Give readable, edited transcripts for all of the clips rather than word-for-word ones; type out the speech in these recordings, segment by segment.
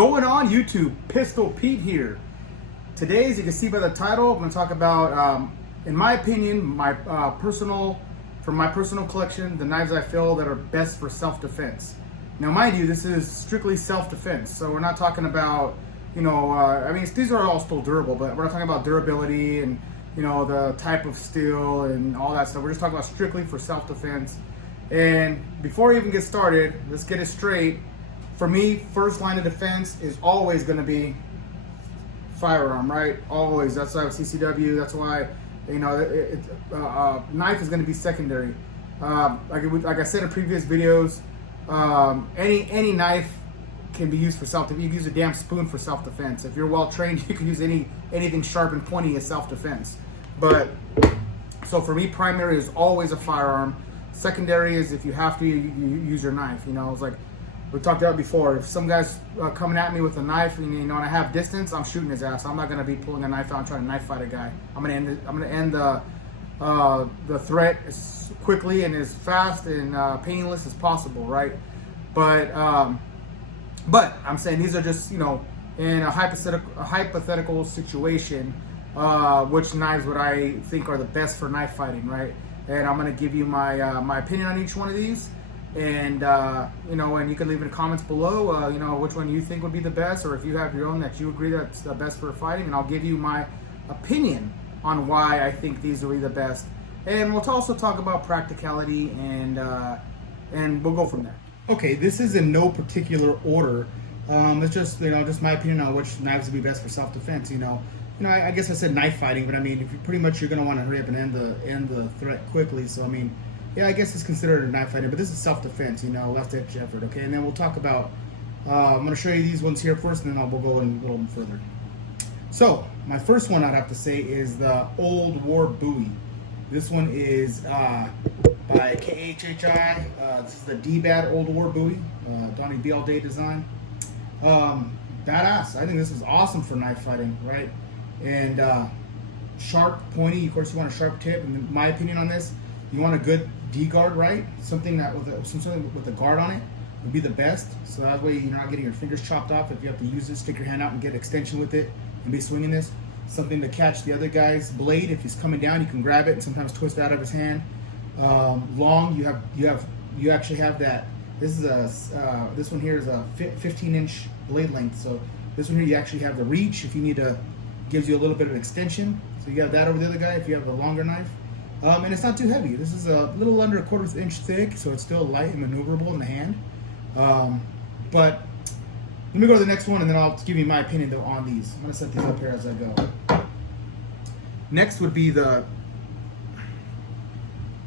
going on YouTube? Pistol Pete here. Today, as you can see by the title, I'm going to talk about, in my opinion, my personal collection, the knives I feel that are best for self-defense. Now, mind you, this is strictly self-defense, so we're not talking about, I mean, these are all still durable, but we're not talking about durability and, the type of steel and all that stuff. We're just talking about strictly for self-defense. And before we even get started, let's get it straight. For me, first line of defense is always going to be firearm, right? Always. That's why I have CCW. That's why, knife is going to be secondary. Like I said in previous videos, any knife can be used for self-defense. You can use a damn spoon for self-defense. If you're well trained, you can use anything sharp and pointy as self-defense. But so for me, primary is always a firearm. Secondary is if you have to, you use your knife. It's like we talked about before. If some guy's coming at me with a knife, and I have distance, I'm shooting his ass. I'm not gonna be pulling a knife out and trying to knife fight a guy. I'm gonna end the threat as quickly and as fast and painless as possible, right? But I'm saying these are just in a hypothetical situation, which knives would I think are the best for knife fighting, right? And I'm gonna give you my opinion on each one of these, and and you can leave in the comments below, which one you think would be the best, or if you have your own that you agree that's the best for fighting, and I'll give you my opinion on why I think these will be the best. And we'll also talk about practicality, and we'll go from there. Okay, this is in no particular order. It's just just my opinion on which knives would be best for self-defense. I guess I said knife fighting, but I mean, if you're gonna want to hurry up and end the threat quickly. So I mean, yeah, I guess it's considered a knife fighting, but this is self-defense. Last ditch effort. Okay, and then we'll talk about. I'm gonna show you these ones here first, and then we'll go in a little further. So my first one I'd have to say is the old War Buoy. This one is by KHHI. This is the D-Bad Old War Buoy, Donnie B. All Day design. Badass. I think this is awesome for knife fighting, right? And sharp, pointy. Of course, you want a sharp tip. And in my opinion on this, you want a good D guard, right? Something with a guard on it would be the best. So that way you're not getting your fingers chopped off. If you have to use it, stick your hand out and get extension with it and be swinging this. Something to catch the other guy's blade. If he's coming down, you can grab it and sometimes twist it out of his hand. Long, you actually have that. This one here is a 15-inch blade length. So this one here you actually have the reach if you need to. Gives you a little bit of extension, so you have that over the other guy if you have the longer knife, and it's not too heavy. This is a little under a 1/4 inch thick, so it's still light and maneuverable in the hand. But let me go to the next one, and then I'll give you my opinion though on these. I'm gonna set these up here as I go. Next would be the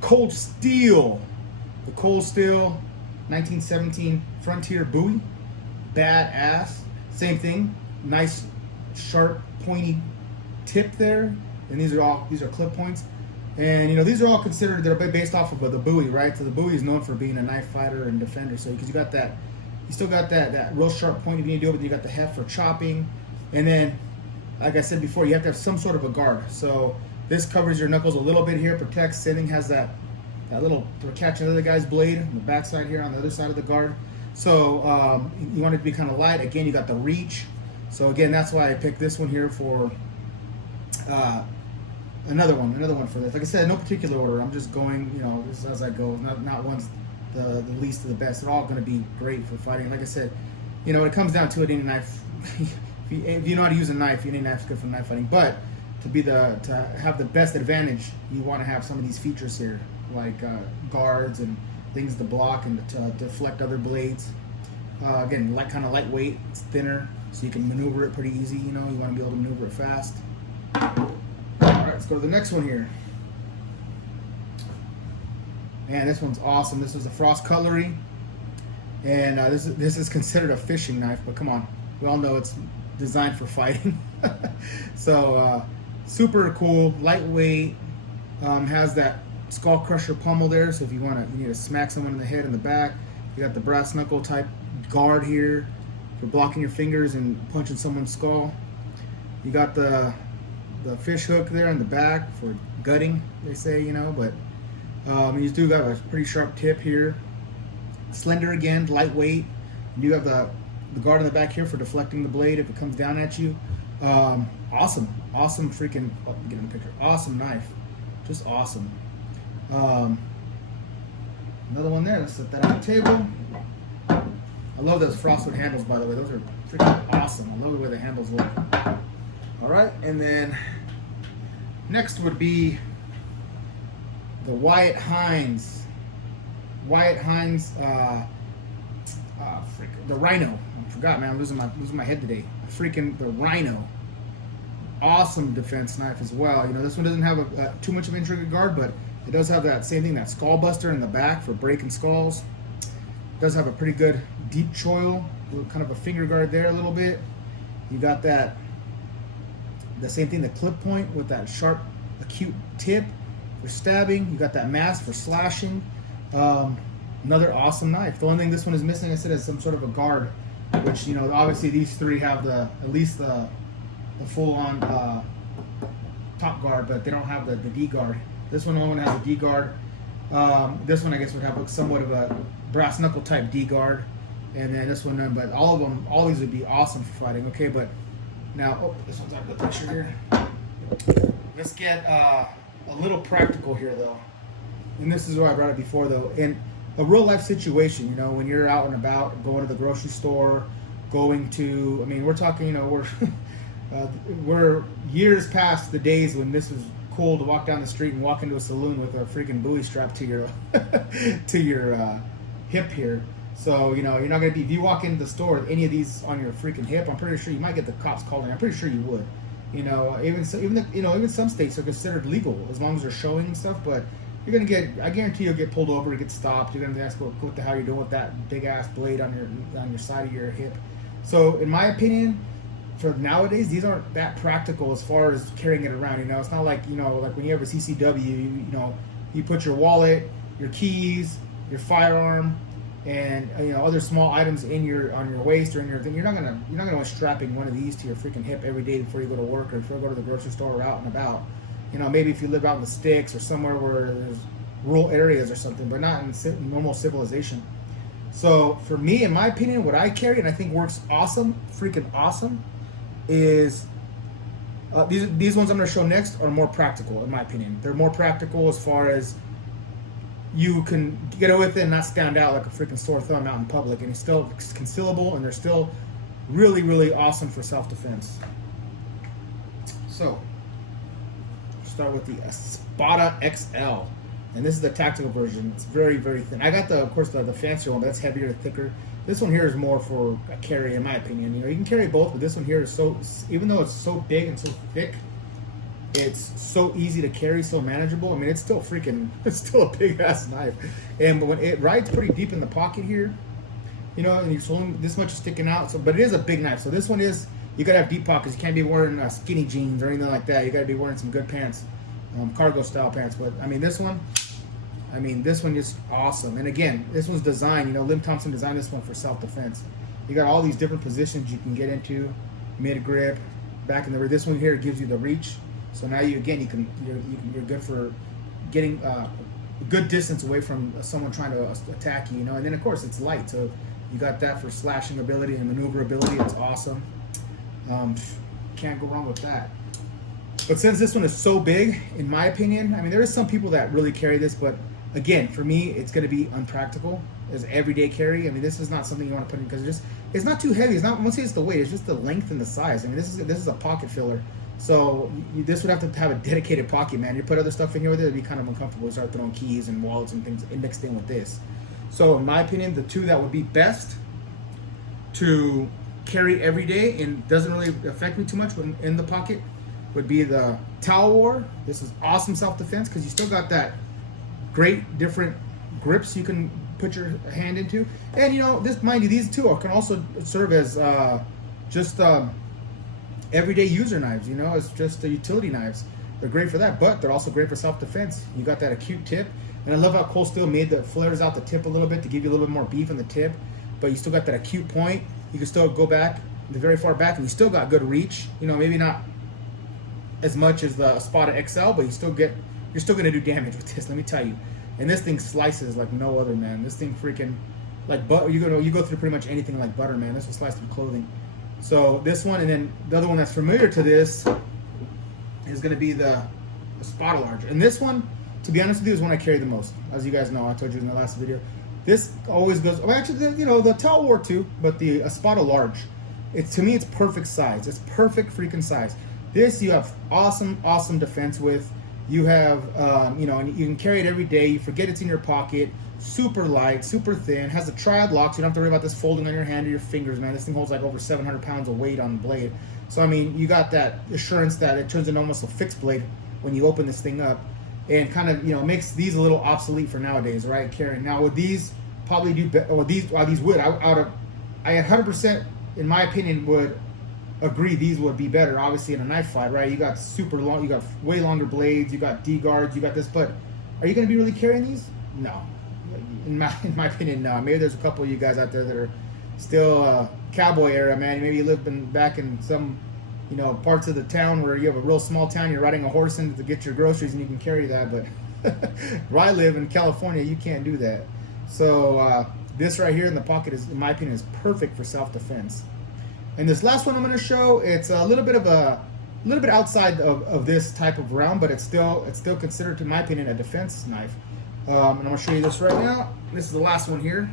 Cold Steel, 1917 Frontier Buoy, badass. Same thing, nice sharp pointy tip there, and these are clip points, and these are all considered, they're based off of the buoy, right? So the buoy is known for being a knife fighter and defender, so because you still got that real sharp point you need to do it, but you got the heft for chopping, and then like I said before, you have to have some sort of a guard. So this covers your knuckles a little bit here, protects. Same thing, has that little for catching the other guy's blade on the backside here on the other side of the guard. So you want it to be kind of light. Again, you got the reach. So again, that's why I picked this one here for another one for this. Like I said, no particular order. I'm just going, this is as I go. Not one's the least of the best. They're all going to be great for fighting. Like I said, it comes down to it. Any knife, if you know how to use a knife, any knife's good for knife fighting. But to have the best advantage, you want to have some of these features here, like guards and things to block and to deflect other blades. Again, kind of lightweight. It's thinner, so you can maneuver it pretty easy. You want to be able to maneuver it fast. All right, let's go to the next one here. Man, this one's awesome. This is a Frost Cutlery, and this is considered a fishing knife, but come on, we all know it's designed for fighting. So super cool, lightweight. Has that skull crusher pommel there, so if you need to smack someone in the head and the back, you got the brass knuckle type guard here for blocking your fingers and punching someone's skull. You got the fish hook there in the back for gutting, they say, but you do got a pretty sharp tip here. Slender again, lightweight. You have the guard in the back here for deflecting the blade if it comes down at you. Awesome freaking, get in the picture. Awesome knife, just awesome. Another one there. Let's set that on the table. I love those frostwood handles, by the way. Those are freaking awesome. I love the way the handles look. All right, and then next would be the Wyatt Hines. Wyatt Hines, the Rhino. I forgot, man. I'm losing my head today. Freaking the Rhino. Awesome defense knife as well. You know, this one doesn't have too much of an intricate guard, but it does have that same thing, that skull buster in the back for breaking skulls. It does have a pretty good deep choil, kind of a finger guard there a little bit. You got that, the same thing, the clip point with that sharp, acute tip for stabbing. You got that mask for slashing. Another awesome knife. The only thing this one is missing, I said, is some sort of a guard, which, you know, obviously these three have at least the full-on top guard, but they don't have the D guard. This one only has a D guard. This one, I guess, would have somewhat of a brass knuckle type D guard, and then this one, but all of them, all these would be awesome for fighting. Okay, but now, oh, this one's out of the picture here. Let's get a little practical here, though. And this is why I brought it before, though. In a real life situation, you know, when you're out and about, going to the grocery store, going to, I mean, we're talking, you know, we're years past the days when this was cool to walk down the street and walk into a saloon with a freaking buoy strapped to your to your hip here. So, you know, you're not gonna be, if you walk into the store with any of these on your freaking hip, I'm pretty sure you might get the cops called in. I'm pretty sure you would. You know, even some states are considered legal as long as they're showing and stuff. But you're gonna get, I guarantee you'll get pulled over, get stopped. You're gonna be asked what the hell you're doing with that big ass blade on your side of your hip. So, in my opinion, for nowadays, these aren't that practical as far as carrying it around. You know, it's not like, you know, like when you have a CCW, you know, you put your wallet, your keys, your firearm, and, you know, other small items on your waist or in your thing. You're not gonna be strapping one of these to your freaking hip every day before you go to work or if you go to the grocery store or out and about. You know, maybe if you live out in the sticks or somewhere where there's rural areas or something, but not in normal civilization. So for me, in my opinion, what I carry and I think works awesome, freaking awesome, is these ones I'm going to show next are more practical, in my opinion. They're more practical as far as you can get away with it and not stand out like a freaking sore thumb out in public, and it's still concealable, and they're still really, really awesome for self-defense. So, start with the Aspara XL, and this is the tactical version. It's very, very thin. I got of course, the fancier one, but that's heavier, thicker. This one here is more for a carry, in my opinion. You know, you can carry both, but this one here is so, even though it's so big and so thick, it's so easy to carry, so manageable. I mean, it's still a big ass knife. And when it rides pretty deep in the pocket here, you know, and you're holding this much sticking out. So, but it is a big knife. So this one is, you gotta have deep pockets. You can't be wearing skinny jeans or anything like that. You gotta be wearing some good pants, cargo style pants. But I mean, this one is awesome. And again, this one's designed, you know, Lim Thompson designed this one for self-defense. You got all these different positions you can get into, mid grip, back in the rear. This one here gives you the reach. So now you're good for getting a good distance away from someone trying to attack you, you know. And then of course it's light, so you got that for slashing ability and maneuverability. It's awesome. Can't go wrong with that. But since this one is so big, in my opinion, I mean, there is some people that really carry this, but again, for me, it's going to be unpractical as everyday carry. I mean, this is not something you want to put in because it's not too heavy. It's not, once it's the weight, it's just the length and the size. I mean, this is a pocket filler. So this would have to have a dedicated pocket, man. You put other stuff in here with it, it'd be kind of uncomfortable. You start throwing keys and wallets and things mixed in with this. So in my opinion, the two that would be best to carry every day and doesn't really affect me too much when in the pocket would be the Towel War. This is awesome self-defense because you still got that great different grips you can put your hand into. And you know, mind you, these two can also serve as just everyday user knives. You know, it's just the utility knives. They're great for that, but they're also great for self-defense. You got that acute tip, and I love how Cold Steel made that flares out the tip a little bit to give you a little bit more beef in the tip, but you still got that acute point. You can still go back, the very far back, and you still got good reach. You know, maybe not as much as the Aspara XL, but you're still going to do damage with this, let me tell you. And this thing slices like no other, man. This thing freaking like butter. You go through pretty much anything like butter, man. This will slice through clothing. So this one, and then the other one that's familiar to this is going to be the Aspara large. And this one, to be honest with you, is one I carry the most. As you guys know, I told you in the last video. This always goes. Well, actually, you know, the Towel War too, but the Aspara large. To me, it's perfect size. It's perfect freaking size. This you have awesome defense with. You have, you know, and you can carry it every day. You forget it's in your pocket. Super light, super thin. Has a triad lock, so you don't have to worry about this folding on your hand or your fingers, man. This thing holds like over 700 pounds of weight on the blade. So, I mean, you got that assurance that it turns into almost a fixed blade when you open this thing up. And kind of, you know, makes these a little obsolete for nowadays, right? Carrying. Now, would these probably do better? Or these would. I 100%, in my opinion, would agree these would be better, obviously, in a knife fight, right? You got super long, you got way longer blades, you got D guards, you got this, but are you going to be really carrying these? No. In my opinion, no. Maybe there's a couple of you guys out there that are still cowboy era, man. Maybe you live back in some, you know, parts of the town where you have a real small town, you're riding a horse in to get your groceries and you can carry that, but where I live in California, you can't do that. So this right here in the pocket is, in my opinion, is perfect for self-defense. And this last one I'm going to show, it's a little bit outside of this type of realm, but it's still considered, in my opinion, a defense knife. And I'm going to show you this right now. This is the last one here.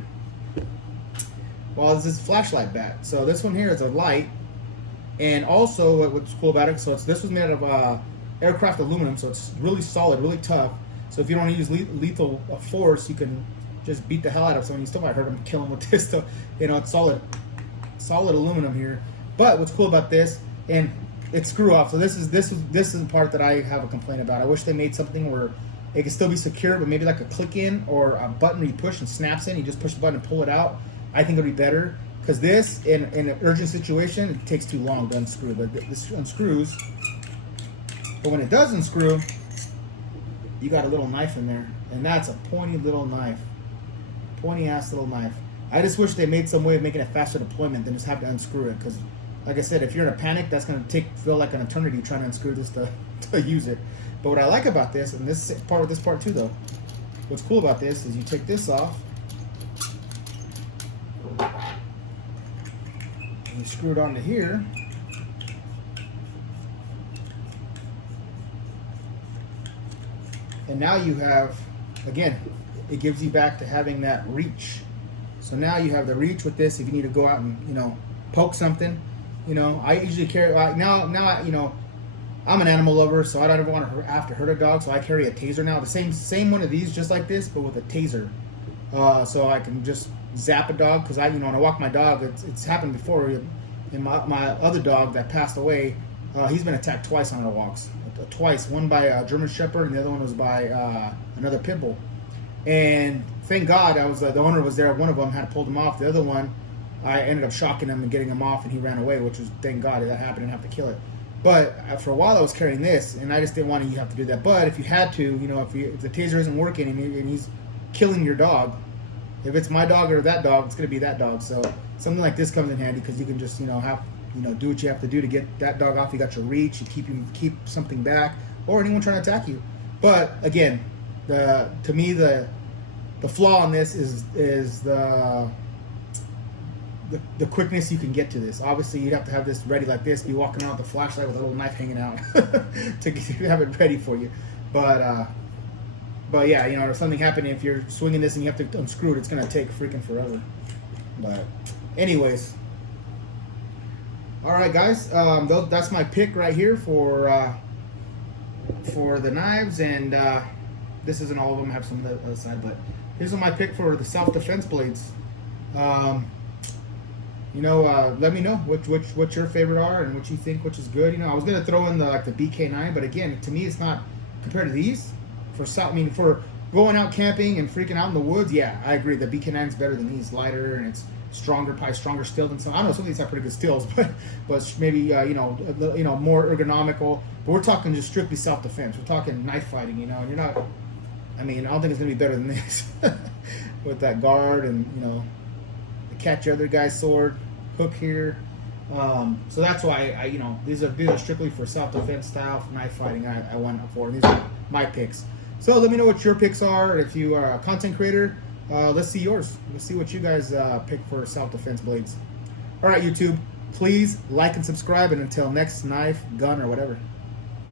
Well, this is a flashlight bat. So this one here is a light, and also what's cool about it, so this was made out of aircraft aluminum, so it's really solid, really tough. So if you don't want to use lethal force, you can just beat the hell out of someone. You still might hurt them, kill them with this. So, you know, it's solid aluminum here. But what's cool about this, and it's screw off. So this is the part that I have a complaint about. I wish they made something where it can still be secure, but maybe like a click in or a button where you push and snaps in. You just push the button and pull it out. I think it would be better, because this, in an urgent situation, it takes too long to unscrew. But this unscrews. But when it does unscrew, you got a little knife in there, and that's a pointy little knife, pointy ass little knife. I just wish they made some way of making it faster deployment than just have to unscrew it, because, like I said, if you're in a panic, that's going to feel like an eternity trying to unscrew this to use it. But what I like about this, and this part too, though, what's cool about this is you take this off, and you screw it onto here, and now you have, again, it gives you back to having that reach. So now you have the reach with this if you need to go out and, you know, poke something. You know, I usually carry, now you know, I'm an animal lover, so I don't ever want to have to hurt a dog, so I carry a taser now. The same one of these, just like this, but with a taser. So I can just zap a dog, because when I walk my dog, it's happened before. And my other dog that passed away, he's been attacked twice on our walks. Twice, one by a German Shepherd, and the other one was by another pit bull. And thank God, the owner was there. One of them had pulled him off. The other one, I ended up shocking him and getting him off, and he ran away, which was, thank God, that happened. I didn't have to kill it. But for a while, I was carrying this, and I just didn't want you to have to do that. But if you had to, you know, if the taser isn't working and he's killing your dog, if it's my dog or that dog, it's going to be that dog. So something like this comes in handy, because you can just, do what you have to do to get that dog off. You got your reach, you keep something back, or anyone trying to attack you. But again, to me the flaw on this is the quickness you can get to this. Obviously, you'd have to have this ready like this, be walking around with a flashlight with a little knife hanging out to have it ready for you. But yeah, if something happened, if you're swinging this and you have to unscrew it, it's going to take freaking forever. But anyways, all right, guys, that's my pick right here for the knives, and this isn't all of them. I have some on the other side, but here's my pick for the self-defense blades. Let me know what your favorite are and what you think which is good. I was gonna throw in the BK9, but again, to me, it's not compared to these. For going out camping and freaking out in the woods, yeah, I agree. The BK9 is better than these, lighter, and it's stronger, probably stronger steel than some. I don't know, some of these have pretty good steels, but maybe more ergonomical. But we're talking just strictly self-defense. We're talking knife fighting, and you're not. I don't think it's gonna be better than this with that guard and catch your other guy's sword, hook here. So that's why these are strictly for self-defense style knife fighting. I went for, and these are my picks. So let me know what your picks are. If you are a content creator, Let's see yours. Let's see what you guys pick for self-defense blades. All right, YouTube, please like and subscribe, and until next knife, gun, or whatever.